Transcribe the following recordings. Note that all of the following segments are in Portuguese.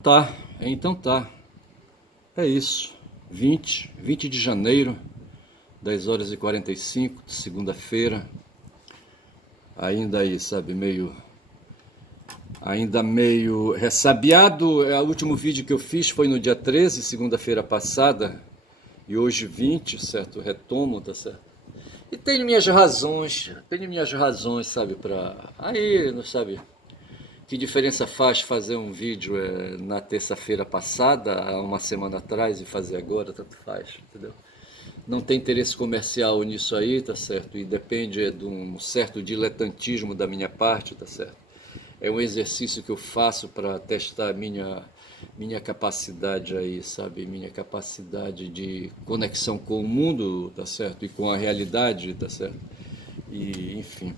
Tá, então tá. É isso. 20 de janeiro, 10h45, segunda-feira. Ainda aí, sabe, ainda meio ressabiado. O último vídeo que eu fiz foi no dia 13, segunda-feira passada, e hoje 20, certo? Retomo, tá certo? E tenho minhas razões, sabe, não sabe, que diferença faz fazer um vídeo na terça-feira passada, há uma semana atrás, e fazer agora, tanto faz, entendeu? Não tem interesse comercial nisso aí, tá certo? E depende de um certo diletantismo da minha parte, tá certo? É um exercício que eu faço para testar minha capacidade aí, sabe? Minha capacidade de conexão com o mundo, tá certo? E com a realidade, tá certo? E, enfim.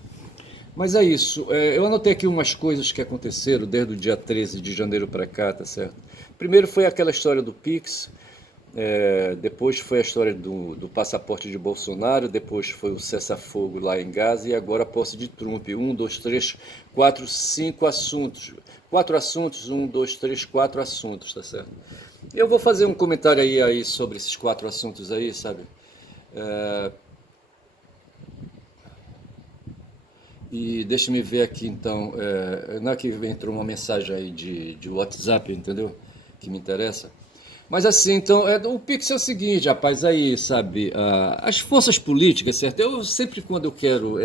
Mas é isso. Eu anotei aqui umas coisas que aconteceram desde o dia 13 de janeiro para cá, tá certo? Primeiro foi aquela história do Pix, depois foi a história do passaporte de Bolsonaro, depois foi o cessar-fogo lá em Gaza e agora a posse de Trump. Um, dois, três, quatro, cinco assuntos. Quatro assuntos, um, dois, três, quatro assuntos, tá certo? Eu vou fazer um comentário aí sobre esses quatro assuntos aí, sabe? E deixa-me ver aqui então, não é que entrou uma mensagem aí de WhatsApp, entendeu? Que me interessa. Mas assim, então, o Pix é o seguinte, rapaz, aí, sabe, as forças políticas, certo? Eu sempre quando eu quero,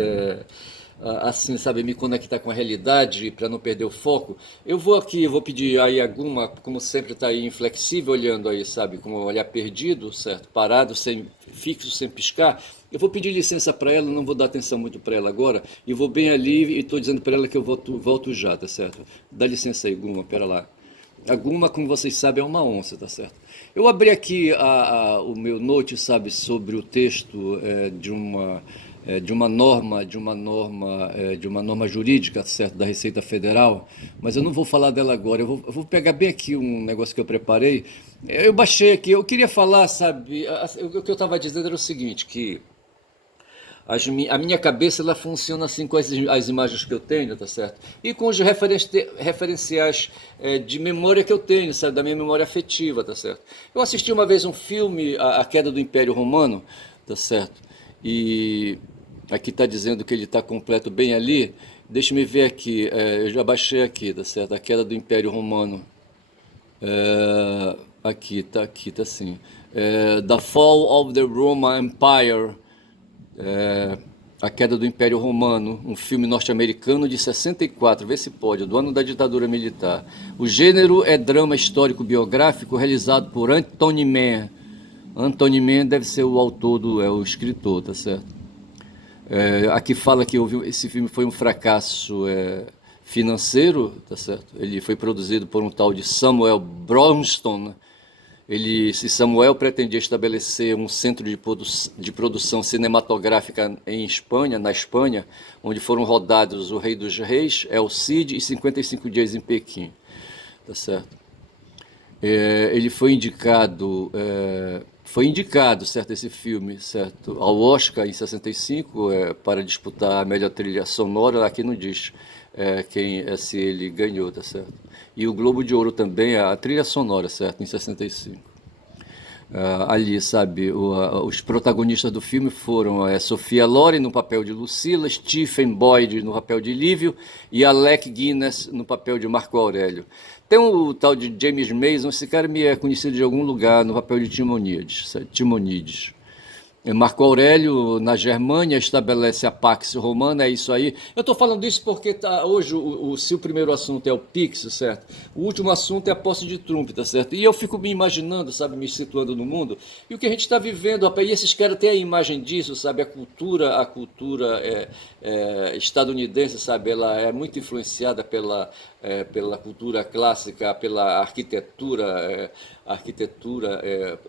assim, sabe, me conectar com a realidade para não perder o foco, eu vou aqui, vou pedir aí alguma, como sempre está aí inflexível, olhando aí, sabe, com o olhar perdido, certo? Parado, sem fixo, sem piscar. Eu vou pedir licença para ela, não vou dar atenção muito para ela agora, e vou bem ali e estou dizendo para ela que eu volto já, tá certo? Dá licença aí, Guma, pera lá. A Guma, como vocês sabem, é uma onça, tá certo? Eu abri aqui o meu note, sabe, sobre o texto de uma norma jurídica, certo, da Receita Federal, mas eu não vou falar dela agora. Eu vou pegar bem aqui um negócio que eu preparei. Eu baixei aqui. Eu queria falar, sabe, o que eu estava dizendo era o seguinte, que a minha cabeça ela funciona assim com as imagens que eu tenho, tá certo? E com os referenciais de memória que eu tenho, sabe? Da minha memória afetiva, tá certo? Eu assisti uma vez um filme, A Queda do Império Romano, tá certo? E aqui está dizendo que ele está completo bem ali. Deixa-me ver aqui, eu já baixei aqui, tá certo? A Queda do Império Romano. Aqui, tá assim. The Fall of the Roman Empire, é, A Queda do Império Romano, um filme norte-americano de 64, vê se pode, do ano da ditadura militar. O gênero é drama histórico biográfico realizado por Anthony Mann. Anthony Mann deve ser o autor, o escritor, tá certo? Aqui fala que esse filme foi um fracasso financeiro, tá certo? Ele foi produzido por um tal de Samuel Bronston. Esse Samuel pretendia estabelecer um centro de produção cinematográfica em Espanha, na Espanha, onde foram rodados O Rei dos Reis, El Cid e 55 Dias em Pequim. Tá certo? Ele foi indicado, certo, esse filme, certo, ao Oscar em 65, para disputar a melhor trilha sonora. Aqui não diz se ele ganhou, tá certo? E o Globo de Ouro também, a trilha sonora, certo, em 65. Ali, sabe, os protagonistas do filme foram Sophia Loren no papel de Lucila, Stephen Boyd no papel de Lívio e Alec Guinness no papel de Marco Aurélio. Tem o tal de James Mason, esse cara me é conhecido de algum lugar no papel de Timonides. Marco Aurélio, na Germânia, estabelece a Pax Romana, é isso aí. Eu estou falando isso porque hoje, se o primeiro assunto é o Pix, certo? O último assunto é a posse de Trump, tá certo? E eu fico me imaginando, sabe, me situando no mundo, e o que a gente está vivendo, rapaz, e esses caras têm a imagem disso, sabe? A cultura estadunidense, sabe? Ela é muito influenciada pela cultura clássica, pela arquitetura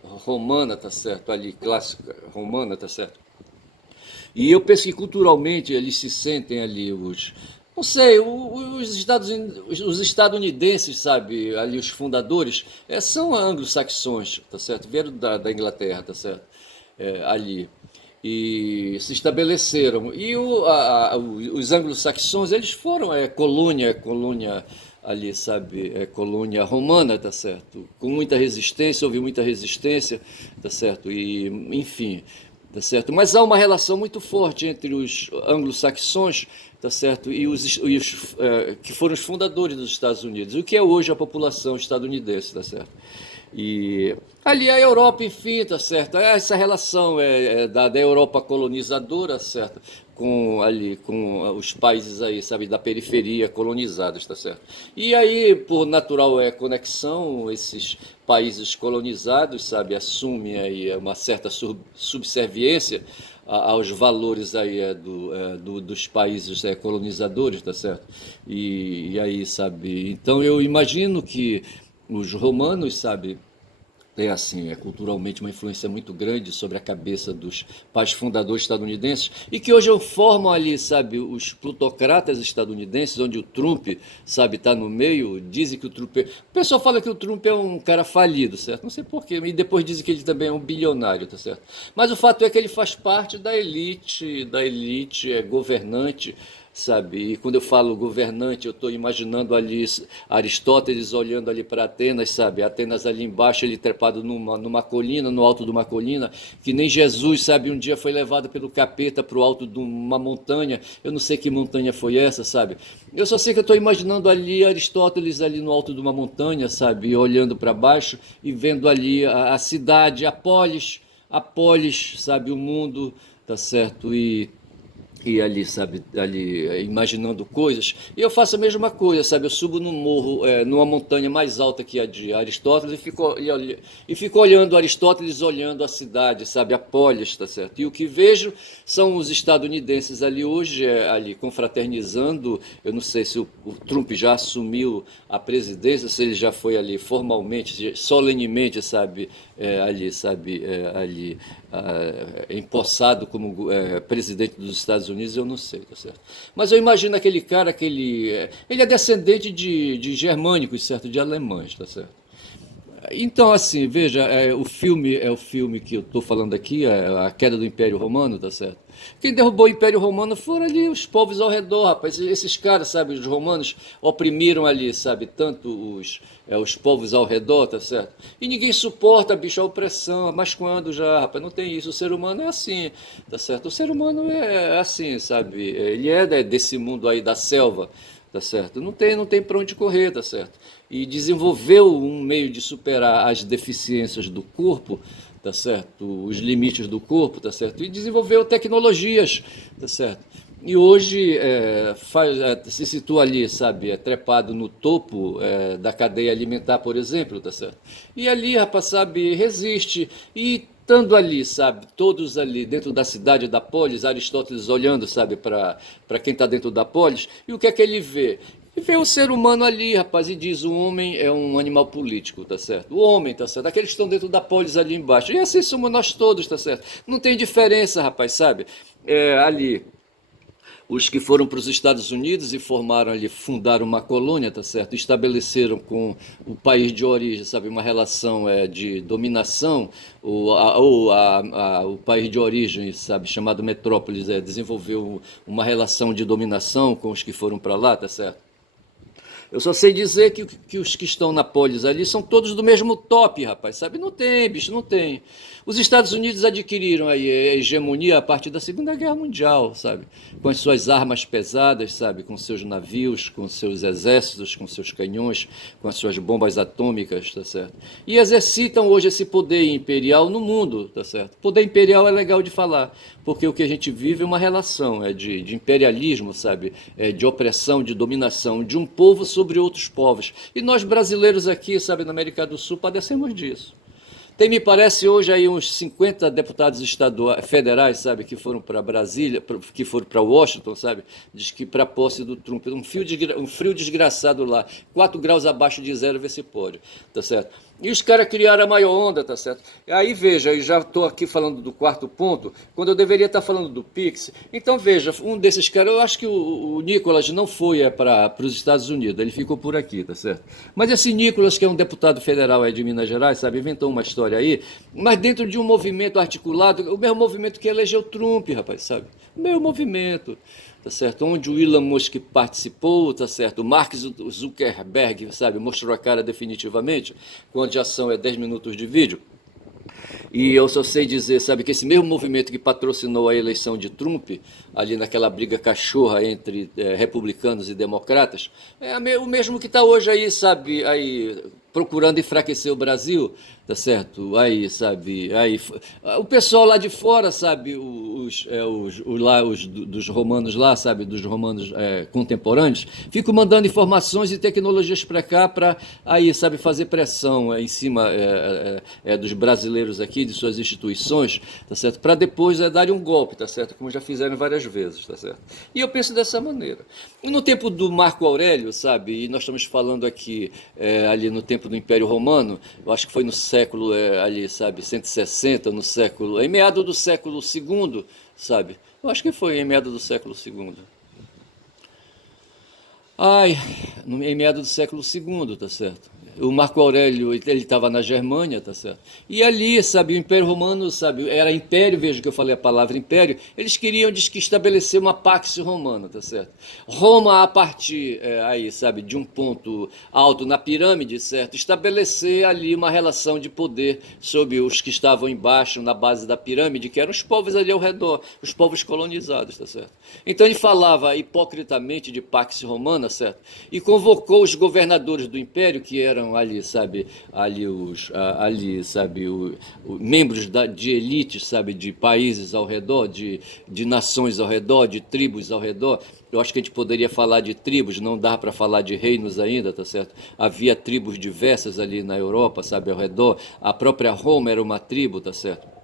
romana, tá certo? Ali, clássica romana, tá certo? E eu penso que culturalmente eles se sentem ali não sei, os estadunidenses, sabe, ali os fundadores, são anglo-saxões, tá certo? Vieram da Inglaterra, tá certo? Ali. E se estabeleceram. E os anglo-saxões, eles foram colônia ali, sabe, colônia romana, tá certo? Com muita resistência, houve muita resistência, tá certo? E, enfim, tá certo? Mas há uma relação muito forte entre os anglo-saxões, tá certo? E os que foram os fundadores dos Estados Unidos, o que é hoje a população estadunidense, tá certo? E ali a Europa, enfim, tá certo? Essa relação da Europa colonizadora, certo? Com os países aí, sabe, da periferia colonizados, tá certo? E aí, por natural conexão, esses países colonizados, sabe, assumem aí uma certa subserviência aos valores aí dos países colonizadores, tá certo? E aí, sabe, então eu imagino que os romanos, sabe, é assim, é culturalmente uma influência muito grande sobre a cabeça dos pais fundadores estadunidenses e que hoje formam ali, sabe, os plutocratas estadunidenses, onde o Trump, sabe, está no meio. Dizem que o Trump, o pessoal fala que o Trump é um cara falido, certo? Não sei porquê, e depois dizem que ele também é um bilionário, tá certo? Mas o fato é que ele faz parte da elite governante, sabe? E quando eu falo governante, eu estou imaginando ali Aristóteles olhando ali para Atenas, sabe? Atenas ali embaixo, ele trepado numa colina, no alto de uma colina, que nem Jesus, sabe? Um dia foi levado pelo capeta para o alto de uma montanha, eu não sei que montanha foi essa, sabe? Eu só sei que eu estou imaginando ali Aristóteles ali no alto de uma montanha, sabe? Olhando para baixo e vendo ali a cidade, a polis, sabe? O mundo, tá certo? E ali, sabe, ali imaginando coisas. E eu faço a mesma coisa, sabe? Eu subo num morro, numa montanha mais alta que a de Aristóteles e fico olhando Aristóteles, olhando a cidade, sabe? A polis, tá certo? E o que vejo são os estadunidenses ali hoje, ali confraternizando. Eu não sei se o Trump já assumiu a presidência, se ele já foi ali formalmente, solenemente, sabe? Ali, sabe? Ali empossado como presidente dos Estados Unidos, eu não sei, tá certo? Mas eu imagino aquele cara, ele é descendente de germânicos, certo? De alemães, tá certo? Então, assim, veja, o filme que eu estou falando aqui, a queda do Império Romano, tá certo? Quem derrubou o Império Romano foram ali os povos ao redor, rapaz. Esses caras, sabe, os romanos oprimiram ali, sabe, tanto os povos ao redor, tá certo? E ninguém suporta, bicho, a opressão. Mas quando já, rapaz, não tem isso. O ser humano é assim, tá certo? O ser humano é assim, sabe? Ele é desse mundo aí da selva, tá certo? Não tem para onde correr, tá certo? E desenvolveu um meio de superar as deficiências do corpo, tá certo? Os limites do corpo, tá certo? E desenvolveu tecnologias, tá certo? E hoje se situa ali, sabe, trepado no topo da cadeia alimentar, por exemplo, tá certo? E ali, rapaz, sabe, resiste. E estando ali, sabe, todos ali dentro da cidade da polis, Aristóteles olhando, sabe, para quem está dentro da polis, e o que é que ele vê? E vê o ser humano ali, rapaz, e diz: o homem é um animal político, tá certo? O homem, tá certo? Aqueles que estão dentro da polis ali embaixo. E assim somos nós todos, tá certo? Não tem diferença, rapaz, sabe? Ali os que foram para os Estados Unidos e formaram ali, fundaram uma colônia, tá certo? Estabeleceram com o país de origem, sabe, uma relação de dominação, o país de origem, sabe, chamado metrópolis, desenvolveu uma relação de dominação com os que foram para lá, tá certo? Eu só sei dizer que os que estão na polis ali são todos do mesmo top, rapaz, sabe? Não tem, bicho, não tem. Os Estados Unidos adquiriram aí a hegemonia a partir da Segunda Guerra Mundial, sabe? Com as suas armas pesadas, sabe? Com seus navios, com seus exércitos, com seus canhões, com as suas bombas atômicas, tá certo? E exercitam hoje esse poder imperial no mundo, tá certo? Poder imperial é legal de falar, porque o que a gente vive é uma relação de imperialismo, sabe? De opressão, de dominação de um povo sobre outros povos. E nós brasileiros aqui, sabe, na América do Sul, padecemos disso. Tem, me parece, hoje aí uns 50 deputados federais, sabe, que foram para Brasília, que foram para Washington, sabe, diz que para a posse do Trump, um frio desgraçado lá, 4 graus abaixo de zero, vê se pode, tá certo? E os caras criaram a maior onda, tá certo? Aí veja, eu já estou aqui falando do quarto ponto, quando eu deveria estar falando do Pix. Então veja, um desses caras, eu acho que o Nicolas não foi para os Estados Unidos, ele ficou por aqui, tá certo? Mas esse Nicolas, que é um deputado federal aí de Minas Gerais, sabe, inventou uma história história aí, mas dentro de um movimento articulado, o mesmo movimento que elegeu Trump, rapaz, sabe? O mesmo movimento, tá certo? Onde o Elon Musk participou, tá certo? O Mark Zuckerberg, sabe, mostrou a cara definitivamente, quando a ação é 10 minutos de vídeo. E eu só sei dizer, sabe, que esse mesmo movimento que patrocinou a eleição de Trump, ali naquela briga cachorra entre republicanos e democratas, o mesmo que está hoje aí, sabe, aí procurando enfraquecer o Brasil, tá certo? Aí, sabe, aí o pessoal lá de fora, sabe, dos romanos lá, sabe, dos romanos contemporâneos, ficam mandando informações e tecnologias para cá para aí, sabe, fazer pressão em cima dos brasileiros aqui, de suas instituições, tá certo? Para depois darem um golpe, tá certo? Como já fizeram várias vezes, tá certo? E eu penso dessa maneira. E no tempo do Marco Aurélio, sabe, e nós estamos falando aqui ali no tempo do Império Romano, eu acho que foi no século ali, sabe, 160, no século, em meado do século II, sabe? Eu acho que foi em meado do século II. Ai, em meados do século II, tá certo? O Marco Aurélio, ele estava na Germânia, tá certo? E ali, sabe, o Império Romano, sabe, era império, veja que eu falei a palavra império, eles queriam, diz que estabelecer uma pax romana, tá certo? Roma, a partir, aí, sabe, de um ponto alto na pirâmide, certo? Estabelecer ali uma relação de poder sobre os que estavam embaixo, na base da pirâmide, que eram os povos ali ao redor, os povos colonizados, tá certo? Então ele falava hipocritamente de pax romana, certo? E convocou os governadores do império, que eram ali, sabe, membros de elites, sabe, de países ao redor, de nações ao redor, de tribos ao redor. Eu acho que a gente poderia falar de tribos, não dá para falar de reinos ainda, tá certo? Havia tribos diversas ali na Europa, sabe, ao redor. A própria Roma era uma tribo, tá certo?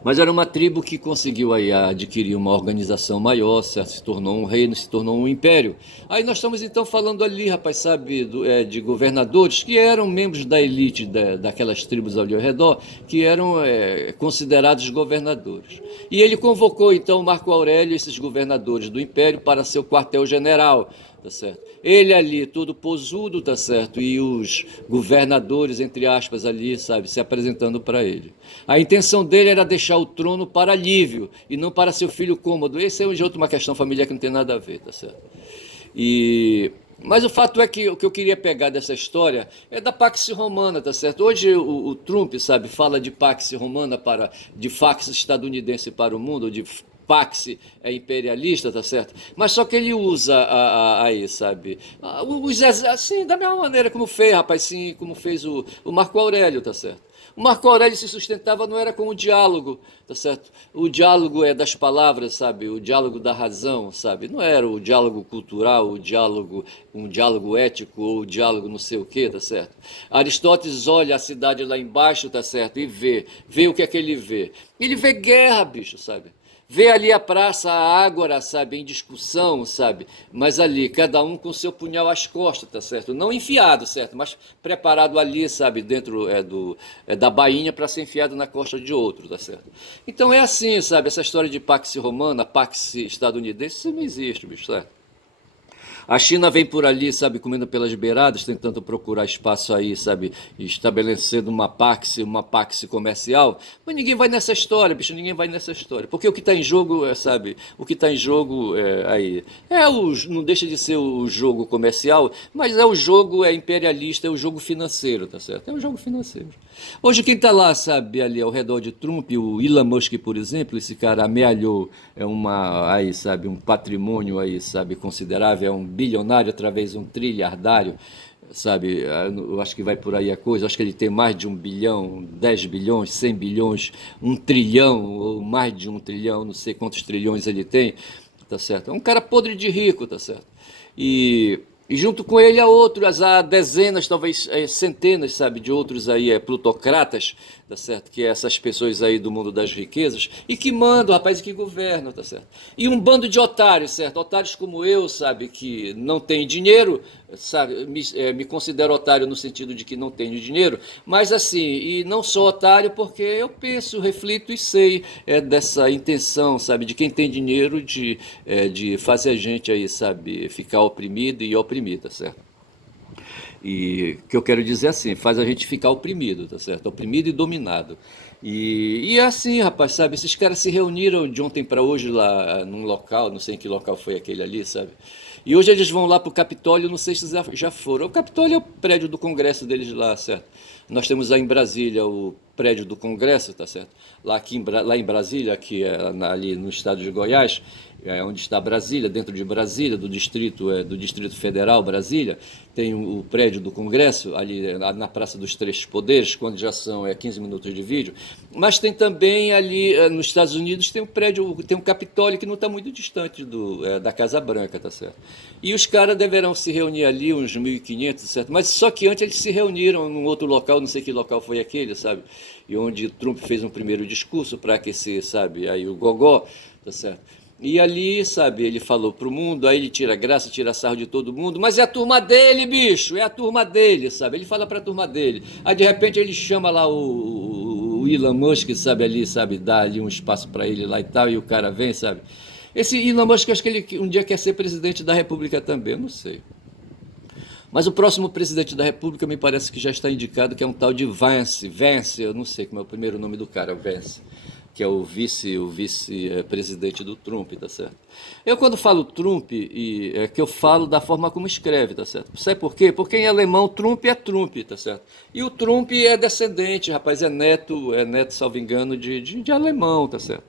Mas era uma tribo que conseguiu aí adquirir uma organização maior, certo? Se tornou um reino, se tornou um império. Aí nós estamos então falando ali, rapaz, sabe, de governadores que eram membros da elite daquelas tribos ali ao redor, que eram considerados governadores. E ele convocou então Marco Aurélio, esses governadores do império, para seu quartel-general, tá certo? Ele ali, todo posudo, tá certo? E os governadores, entre aspas, ali, sabe, se apresentando para ele. A intenção dele era deixar o trono para Lívio e não para seu filho Cômodo. Esse é de outra uma questão familiar que não tem nada a ver, tá certo? Mas o fato é que o que eu queria pegar dessa história é da Pax Romana, tá certo? Hoje o Trump, sabe, fala de Pax Romana de fax estadunidense para o mundo, de Pax imperialista, tá certo? Mas só que ele usa aí, sabe? Assim, da mesma maneira como fez, rapaz, sim, como fez o Marco Aurélio, tá certo? O Marco Aurélio se sustentava não era com o diálogo, tá certo? O diálogo é das palavras, sabe? O diálogo da razão, sabe? Não era o diálogo cultural, um diálogo ético ou o diálogo não sei o quê, tá certo? Aristóteles olha a cidade lá embaixo, tá certo? E vê o que é que ele vê. Ele vê guerra, bicho, sabe? Vê ali a praça, a ágora, sabe, em discussão, sabe? Mas ali, cada um com seu punhal às costas, tá certo? Não enfiado, certo? Mas preparado ali, sabe, dentro da bainha para ser enfiado na costa de outro, tá certo? Então é assim, sabe? Essa história de Pax Romana, Pax estadunidense, isso não existe, bicho, certo? A China vem por ali, sabe, comendo pelas beiradas, tentando procurar espaço aí, sabe, estabelecendo uma pax comercial, mas ninguém vai nessa história, bicho, ninguém vai nessa história, porque o que está em jogo, sabe, o que está em jogo aí, não deixa de ser o jogo comercial, mas o jogo imperialista, é o jogo financeiro, tá certo? É o jogo financeiro. Hoje quem está lá, sabe, ali ao redor de Trump, o Elon Musk, por exemplo, esse cara amealhou aí, sabe, um patrimônio aí, sabe, considerável, é um bilionário através de um trilhardário, sabe, eu acho que vai por aí a coisa, eu acho que ele tem mais de 1 bilhão, 10 bilhões, 100 bilhões, 1 trilhão, ou mais de 1 trilhão, não sei quantos trilhões ele tem, tá certo? É um cara podre de rico, tá certo? E junto com ele há dezenas, talvez centenas, sabe, de outros aí plutocratas, tá certo? Que é essas pessoas aí do mundo das riquezas e que mandam, rapaz, e que governam, tá certo? E um bando de otários, certo? Otários como eu, sabe, que não tem dinheiro, sabe, me considero otário no sentido de que não tenho dinheiro, mas assim, e não sou otário porque eu penso, reflito e sei dessa intenção, sabe, de quem tem dinheiro de fazer a gente aí, sabe, ficar oprimido e oprimir, tá certo? E o que eu quero dizer assim, faz a gente ficar oprimido, tá certo? Oprimido e dominado. E é assim, rapaz, sabe? Esses caras se reuniram de ontem para hoje lá num local, não sei em que local foi aquele ali, sabe? E hoje eles vão lá pro Capitólio, não sei se já foram. O Capitólio é o prédio do Congresso deles lá, certo? Nós temos aí em Brasília o prédio do Congresso, tá certo? Lá em Brasília, que é ali no estado de Goiás, onde está Brasília, dentro de Brasília, do Distrito Federal, Brasília, tem o prédio do Congresso, ali na Praça dos Três Poderes, quando já são 15 minutos de vídeo, mas tem também ali nos Estados Unidos, tem um prédio, tem um Capitólio que não está muito distante da Casa Branca, tá certo? E os caras deverão se reunir ali, uns 1.500, certo? Mas só que antes eles se reuniram num outro local, não sei que local foi aquele, sabe? E onde Trump fez um primeiro discurso para aquecer, sabe? Aí o gogó, tá certo? E ali, sabe, ele falou pro mundo, aí ele tira graça, tira sarro de todo mundo, mas é a turma dele, bicho, é a turma dele, sabe? Ele fala pra turma dele. Aí de repente ele chama lá o Elon Musk, sabe, ali, sabe, dá ali um espaço pra ele lá e tal, e o cara vem, sabe? Esse Elon Musk, acho que ele um dia quer ser presidente da República também, eu não sei. Mas o próximo presidente da República me parece que já está indicado, que é um tal de Vance, eu não sei como é o primeiro nome do cara, Vance, que é o vice-presidente do Trump, tá certo? Eu quando falo Trump, é que eu falo da forma como escreve, tá certo? Sabe por quê? Porque em alemão Trump é Trump, tá certo? E o Trump é descendente, rapaz, é neto, salvo engano, de alemão, tá certo?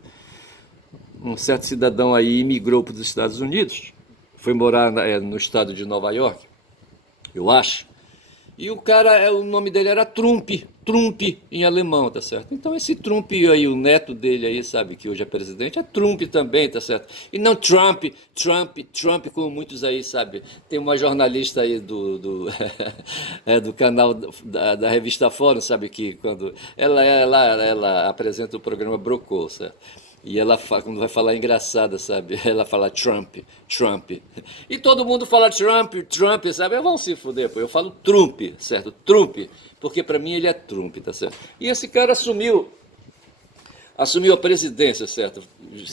Um certo cidadão aí imigrou para os Estados Unidos, foi morar no estado de Nova York, eu acho. E o cara, o nome dele era Trump em alemão, tá certo? Então esse Trump aí, o neto dele aí, sabe, que hoje é presidente, é Trump também, tá certo? E não Trump, como muitos aí, sabe? Tem uma jornalista aí do canal da revista Fórum, sabe, que quando ela apresenta o programa Brocô, certo? E ela fala, quando vai falar engraçada, sabe? Ela fala Trump. E todo mundo fala Trump, sabe? Vão se fuder, pô. Eu falo Trump, certo? Trump. Porque pra mim ele é Trump, tá certo? E esse cara assumiu a presidência, certo?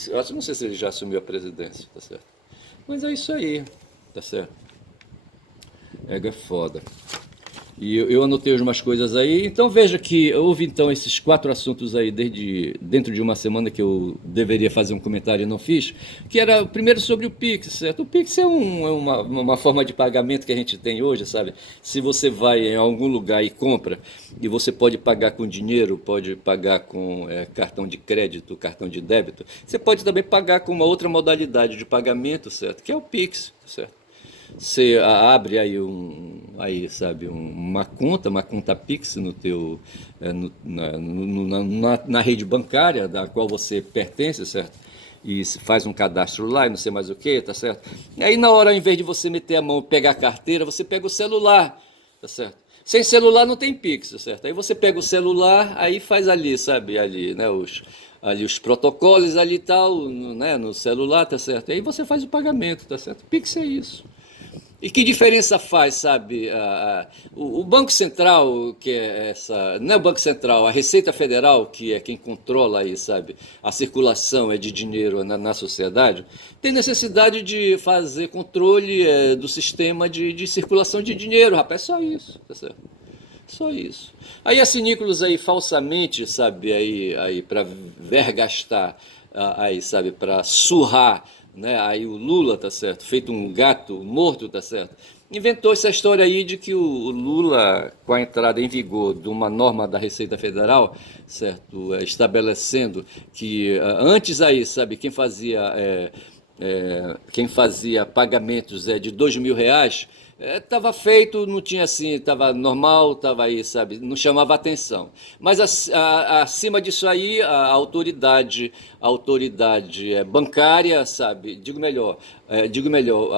Eu não sei se ele já assumiu a presidência, tá certo? Mas é isso aí, tá certo? É foda. E eu anotei umas coisas aí. Então veja que houve então esses 4 assuntos aí dentro de uma semana que eu deveria fazer um comentário e não fiz, que era primeiro sobre o Pix, certo? O Pix é uma forma de pagamento que a gente tem hoje, sabe? Se você vai em algum lugar e compra, e você pode pagar com dinheiro, pode pagar com cartão de crédito, cartão de débito, você pode também pagar com uma outra modalidade de pagamento, certo? Que é o Pix, certo? Você abre aí sabe, uma conta Pix no teu, na rede bancária da qual você pertence, certo? E faz um cadastro lá e não sei mais o que, tá certo? E aí na hora, ao invés de você meter a mão e pegar a carteira, você pega o celular, tá certo? Sem celular não tem Pix, tá certo? Aí você pega o celular, aí faz ali, sabe, ali, né, os protocolos ali e tal, né, no celular, tá certo? Aí você faz o pagamento, tá certo? Pix é isso. E que diferença faz, sabe? O Banco Central, que é essa. Não é o Banco Central, a Receita Federal, que é quem controla aí, sabe? A circulação de dinheiro na sociedade, tem necessidade de fazer controle do sistema de circulação de dinheiro, rapaz. É só isso, tá certo? Só isso. Aí a Sinícolas aí falsamente, sabe, aí para vergastar, aí, sabe, para surrar, né, aí o Lula, tá certo, feito um gato morto, tá certo, inventou essa história aí de que o Lula, com a entrada em vigor de uma norma da Receita Federal, certo, estabelecendo que antes aí, sabe, quem fazia pagamentos de R$ 2.000, estava feito, não tinha assim, estava normal, estava aí, sabe, não chamava atenção. Mas acima disso aí, a autoridade bancária, sabe, digo melhor,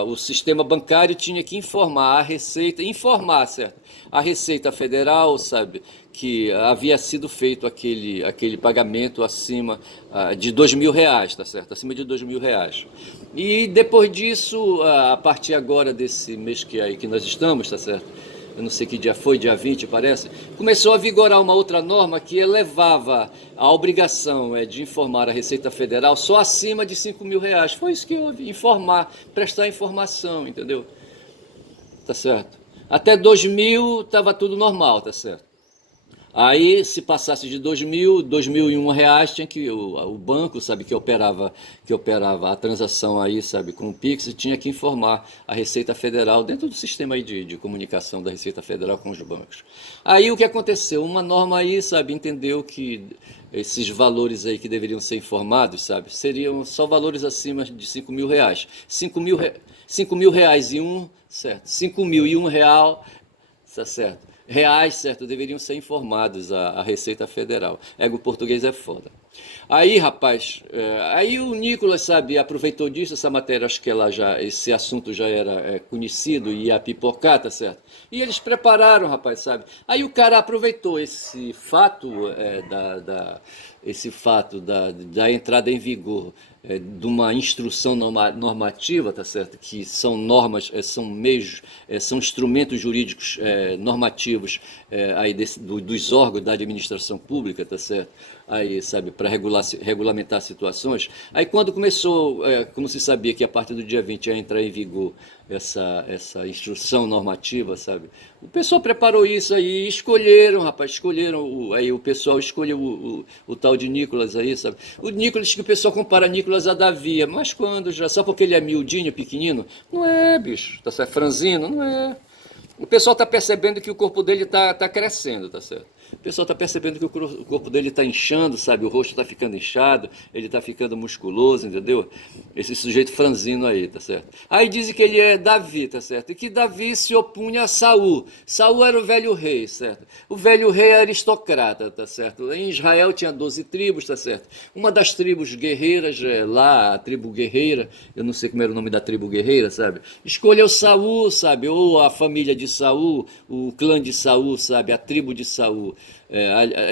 o sistema bancário tinha que informar a Receita, certo? A Receita Federal, sabe, que havia sido feito aquele pagamento acima de R$ 2.000, tá certo? Acima de R$ 2.000. E depois disso, a partir agora desse mês que nós estamos, tá certo? Eu não sei que dia foi, dia 20 parece, começou a vigorar uma outra norma que elevava a obrigação de informar a Receita Federal só acima de R$ 5.000. Foi isso que houve, prestar informação, entendeu? Tá certo? Até 2000 estava tudo normal, tá certo? Aí, se passasse de 2.000, 2.001 reais, tinha que o banco, sabe, que operava a transação aí, sabe, com o Pix, tinha que informar a Receita Federal dentro do sistema aí de comunicação da Receita Federal com os bancos. Aí o que aconteceu? Uma norma aí, sabe, entendeu que esses valores aí que deveriam ser informados, sabe, seriam só valores acima de 5.000 reais. 5.000 reais e um, certo? 5.001 real, tá certo? Reais, certo? Deveriam ser informados à Receita Federal. Ego português é foda. Aí, rapaz, aí o Nicolas, sabe, aproveitou disso, essa matéria, acho que ela já, esse assunto já era conhecido e ia pipocar, tá certo? E eles prepararam, rapaz, sabe? Aí o cara aproveitou esse fato, esse fato da entrada em vigor de uma instrução normativa, tá certo? Que são normas, são meios, são instrumentos jurídicos normativos aí dos órgãos da administração pública, tá certo? Aí, sabe, para regulamentar situações. Aí quando começou, como se sabia que a partir do dia 20 ia entrar em vigor essa instrução normativa, sabe? O pessoal preparou isso aí, escolheram, rapaz, aí o pessoal escolheu o tal de Nicolas aí, sabe? O Nicolas, que o pessoal compara Nicolas a Davi, mas quando já, só porque ele é miudinho, pequenino? Não é, bicho, tá certo? Franzino, não é. O pessoal está percebendo que o corpo dele está crescendo, tá certo? O pessoal está percebendo que o corpo dele está inchando, sabe? O rosto está ficando inchado, ele está ficando musculoso, entendeu? Esse sujeito franzino aí, tá certo? Aí dizem que ele é Davi, tá certo? E que Davi se opunha a Saul. Saul era o velho rei, certo? O velho rei é aristocrata, tá certo? Em Israel tinha 12 tribos, tá certo? Uma das tribos guerreiras, lá, a tribo guerreira, eu não sei como era o nome da tribo guerreira, sabe? Escolheu Saul, sabe? Ou a família de Saul, o clã de Saul, sabe? A tribo de Saul.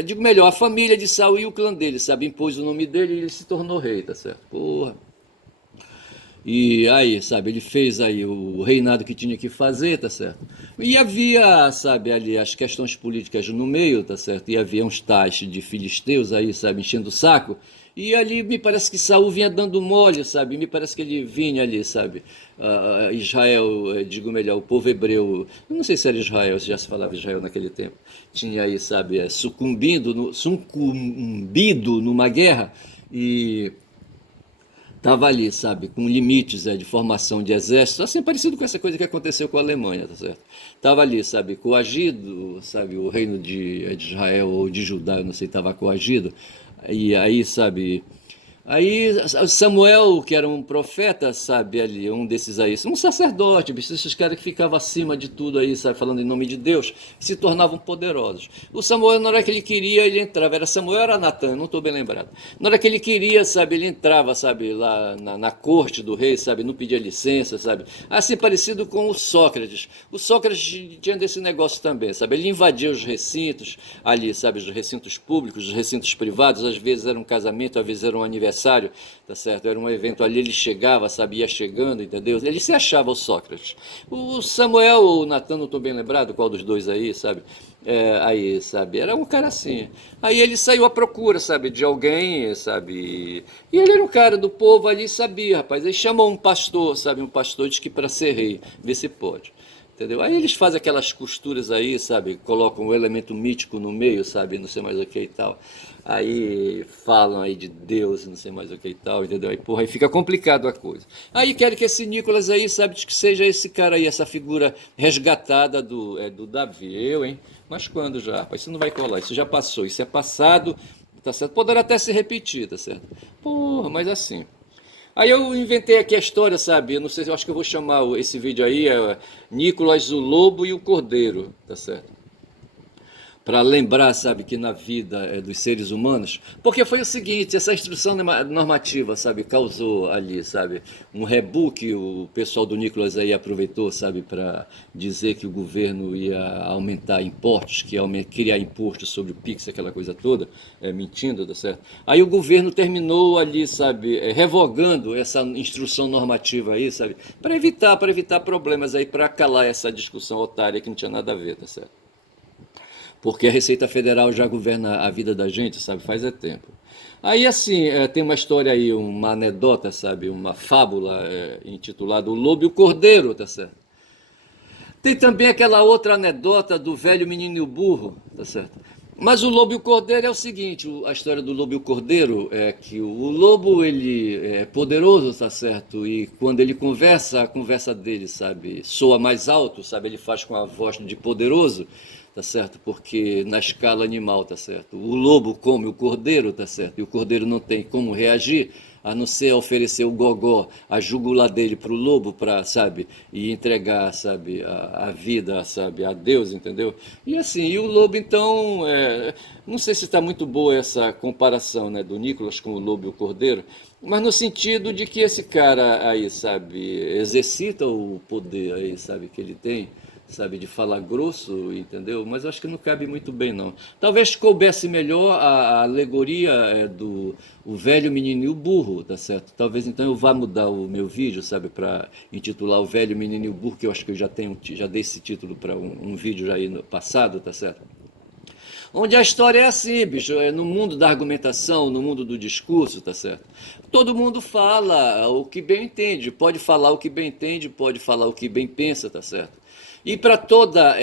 Digo melhor, a família de Saul e o clã dele, sabe? Impôs o nome dele e ele se tornou rei, tá certo? Porra. E aí, sabe, ele fez aí o reinado que tinha que fazer, tá certo? E havia, sabe, ali as questões políticas no meio, tá certo? E havia uns tais de filisteus aí, sabe, enchendo o saco. E ali me parece que Saul vinha dando mole, sabe? Me parece que ele vinha ali, sabe? Israel, digo melhor, o povo hebreu, não sei se era Israel, se já se falava Israel naquele tempo, tinha aí, sabe, sucumbido numa guerra e estava ali, sabe, com limites de formação de exército, assim, parecido com essa coisa que aconteceu com a Alemanha, tá certo? Estava ali, sabe, coagido, sabe, o reino de Israel ou de Judá, eu não sei, estava coagido, e aí, sabe, aí Samuel, que era um profeta, sabe, ali, um desses aí, um sacerdote, bicho, esses caras que ficavam acima de tudo aí, sabe, falando em nome de Deus, se tornavam poderosos. O Samuel, na hora que ele queria, ele entrava, era Samuel ou era Natan, não estou bem lembrado. Na hora que ele queria, sabe, ele entrava, sabe, lá na corte do rei, sabe, não pedia licença, sabe, assim, parecido com o Sócrates. O Sócrates tinha desse negócio também, sabe, ele invadia os recintos ali, sabe, os recintos públicos, os recintos privados, às vezes era um casamento, às vezes era um aniversário, tá certo? Era um evento ali, ele chegava, sabe, ia chegando, entendeu? Ele se achava o Sócrates. O Samuel ou o Natan, não estou bem lembrado qual dos dois aí, sabe? Aí, sabe, era um cara assim. Aí ele saiu à procura, sabe, de alguém, sabe? E ele era um cara do povo ali, sabia, rapaz. Ele chamou um pastor, sabe? Um pastor diz que para ser rei, vê se pode. Entendeu? Aí eles fazem aquelas costuras aí, sabe? Colocam um elemento mítico no meio, sabe? Não sei mais o que e tal. Aí falam aí de Deus, não sei mais o que e tal, entendeu? Aí, porra, aí fica complicado a coisa. Aí querem que esse Nicolas aí, sabe, que seja esse cara aí, essa figura resgatada do Davi. Eu, hein? Mas quando já? Rapaz, isso não vai colar, isso já passou, isso é passado, tá certo? Poderá até se repetir, tá certo? Porra, mas assim. Aí eu inventei aqui a história, sabe? Eu não sei, eu acho que eu vou chamar esse vídeo aí, Nicolas, o Lobo e o Cordeiro, tá certo? Para lembrar, sabe, que na vida dos seres humanos, porque foi o seguinte, essa instrução normativa, sabe, causou ali, sabe, um rebu que o pessoal do Nicolas aí aproveitou, sabe, para dizer que o governo ia aumentar impostos, que ia criar imposto sobre o Pix, aquela coisa toda, mentindo, tá certo? Aí o governo terminou ali, sabe, revogando essa instrução normativa aí, sabe, para evitar problemas aí, para calar essa discussão otária que não tinha nada a ver, tá certo? Porque a Receita Federal já governa a vida da gente, sabe, faz tempo. Aí, assim, tem uma história aí, uma anedota, sabe, uma fábula intitulada O Lobo e o Cordeiro, tá certo? Tem também aquela outra anedota do velho menino e o burro, tá certo? Mas o lobo e o cordeiro é o seguinte, a história do lobo e o cordeiro é que o lobo ele é poderoso, tá certo? E quando ele conversa, a conversa dele, sabe, soa mais alto, sabe? Ele faz com a voz de poderoso, tá certo? Porque na escala animal, tá certo? O lobo come o cordeiro, tá certo? E o cordeiro não tem como reagir, a não ser oferecer o gogó, a jugular dele para o lobo, para, sabe, e entregar, sabe, a vida, sabe, a Deus, entendeu? E assim, e o lobo, então, não sei se está muito boa essa comparação, né, do Nicolas com o lobo e o cordeiro, mas no sentido de que esse cara aí, sabe, exercita o poder aí, sabe, que ele tem, sabe, de falar grosso, entendeu? Mas eu acho que não cabe muito bem, não. Talvez coubesse melhor a alegoria do o velho menino e o burro, tá certo? Talvez então eu vá mudar o meu vídeo, sabe, para intitular o velho menino e o burro, que eu acho que eu já dei esse título para um vídeo já aí no passado, tá certo? Onde a história é assim, bicho, é no mundo da argumentação, no mundo do discurso, tá certo? Todo mundo fala o que bem entende, pode falar o que bem entende, pode falar o que bem pensa, tá certo? E para toda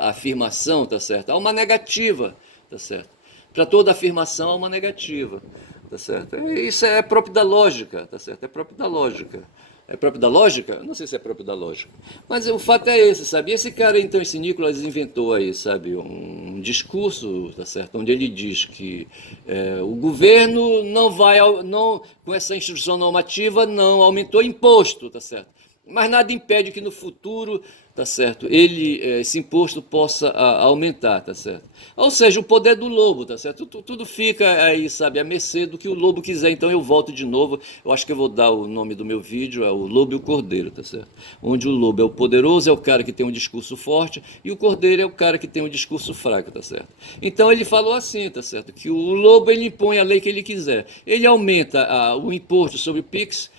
afirmação, tá certo? Há uma negativa, tá certo? Para toda afirmação há uma negativa, tá certo? Isso é próprio da lógica, tá certo? É próprio da lógica. É próprio da lógica? Não sei se é próprio da lógica. Mas o fato é esse, sabe? Esse cara, então, esse Nicolas inventou aí, sabe, um discurso, tá certo? Onde ele diz que o governo não vai, não, com essa instrução normativa, não aumentou imposto, tá certo? Mas nada impede que no futuro, tá certo, esse imposto possa aumentar, tá certo? Ou seja, o poder do lobo, tá certo? Tudo fica aí, sabe, à mercê do que o lobo quiser. Então eu volto de novo, eu acho que eu vou dar o nome do meu vídeo, é o Lobo e o Cordeiro, tá certo? Onde o lobo é o poderoso, é o cara que tem um discurso forte, e o cordeiro é o cara que tem um discurso fraco, tá certo? Então ele falou assim, tá certo? Que o lobo ele impõe a lei que ele quiser. Ele aumenta o imposto sobre o Pix,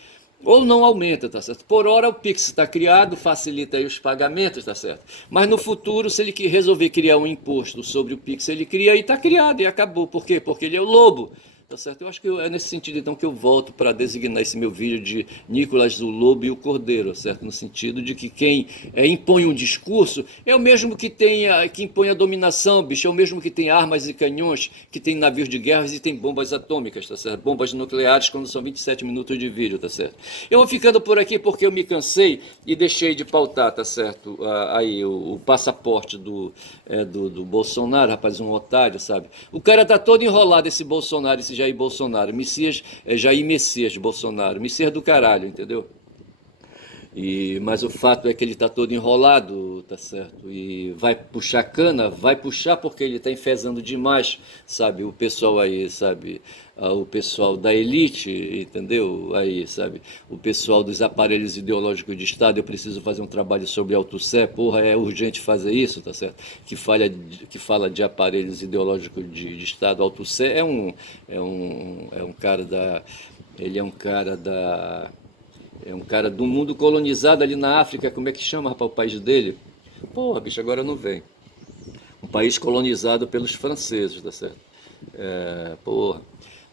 ou não aumenta, tá certo? Por hora o Pix está criado, facilita aí os pagamentos, tá certo? Mas no futuro, se ele resolver criar um imposto sobre o Pix, ele cria e está criado e acabou. Por quê? Porque ele é o lobo. Tá certo? Eu acho que é nesse sentido então que eu volto para designar esse meu vídeo de Nicolas, o Lobo e o Cordeiro, certo? No sentido de que quem impõe um discurso é o mesmo que impõe a dominação, bicho, é o mesmo que tem armas e canhões, que tem navios de guerra e tem bombas atômicas, tá certo? Bombas nucleares quando são 27 minutos de vídeo, tá certo? Eu vou ficando por aqui porque eu me cansei e deixei de pautar, tá certo? Aí o passaporte do Bolsonaro, rapaz, um otário, sabe? O cara tá todo enrolado, esse Bolsonaro, esse Jair Bolsonaro, Messias, Jair Messias Bolsonaro, Messias do caralho, entendeu? Mas o fato é que ele está todo enrolado, tá certo? E vai puxar cana, vai puxar porque ele está enfesando demais, sabe? O pessoal aí, sabe? O pessoal da elite, entendeu? Aí, sabe? O pessoal dos aparelhos ideológicos de Estado, eu preciso fazer um trabalho sobre Althusser, porra, é urgente fazer isso, tá certo? Que fala de aparelhos ideológicos de Estado. Althusser é um cara da... Ele é um cara do mundo colonizado ali na África, como é que chama, rapaz, o país dele? Porra, bicho, agora não vem. Um país colonizado pelos franceses, tá certo? Porra.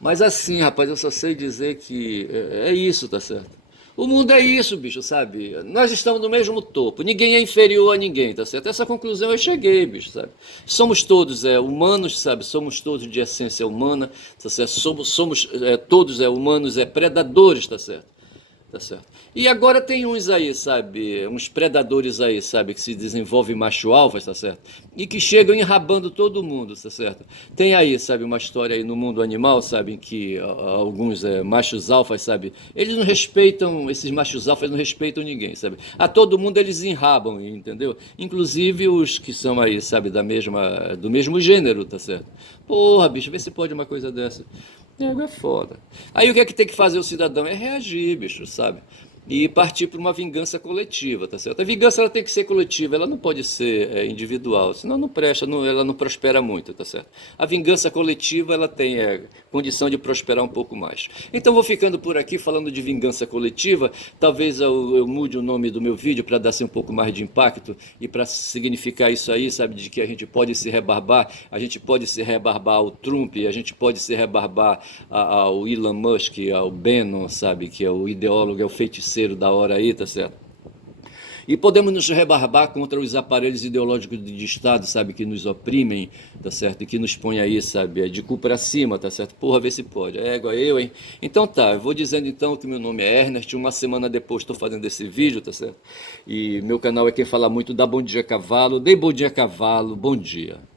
Mas assim, rapaz, eu só sei dizer que é isso, tá certo? O mundo é isso, bicho, sabe? Nós estamos no mesmo topo, ninguém é inferior a ninguém, tá certo? Essa conclusão eu cheguei, bicho, sabe? Somos todos humanos, sabe? Somos todos de essência humana, tá certo? Somos todos humanos, predadores, tá certo? Tá certo. E agora tem uns aí, sabe, uns predadores aí, sabe, que se desenvolvem macho alfas, tá certo? E que chegam enrabando todo mundo, tá certo? Tem aí, sabe, uma história aí no mundo animal, sabe, em que alguns machos alfas, sabe, eles não respeitam, esses machos alfas não respeitam ninguém, sabe? A todo mundo eles enrabam, entendeu? Inclusive os que são aí, sabe, do mesmo gênero, tá certo? Porra, bicho, vê se pode uma coisa dessa. É foda. Aí o que é que tem que fazer o cidadão? É reagir, bicho, sabe? E partir para uma vingança coletiva, tá certo? A vingança ela tem que ser coletiva, ela não pode ser individual, senão não presta, ela não prospera muito, tá certo? A vingança coletiva ela tem condição de prosperar um pouco mais. Então vou ficando por aqui falando de vingança coletiva, talvez eu mude o nome do meu vídeo para dar assim, um pouco mais de impacto e para significar isso aí, sabe, de que a gente pode se rebarbar, a gente pode se rebarbar ao Trump, a gente pode se rebarbar ao Elon Musk, ao Bannon, sabe, que é o ideólogo, é o feiticeiro da hora aí, tá certo? E podemos nos rebarbar contra os aparelhos ideológicos de Estado, sabe, que nos oprimem, tá certo? E que nos põem aí, sabe, de cu pra cima, tá certo? Porra, vê se pode. É igual eu, hein? Então tá, eu vou dizendo então que meu nome é Ernest, uma semana depois estou fazendo esse vídeo, tá certo? E meu canal é Quem Fala Muito, dá bom dia cavalo, dei bom dia cavalo, bom dia.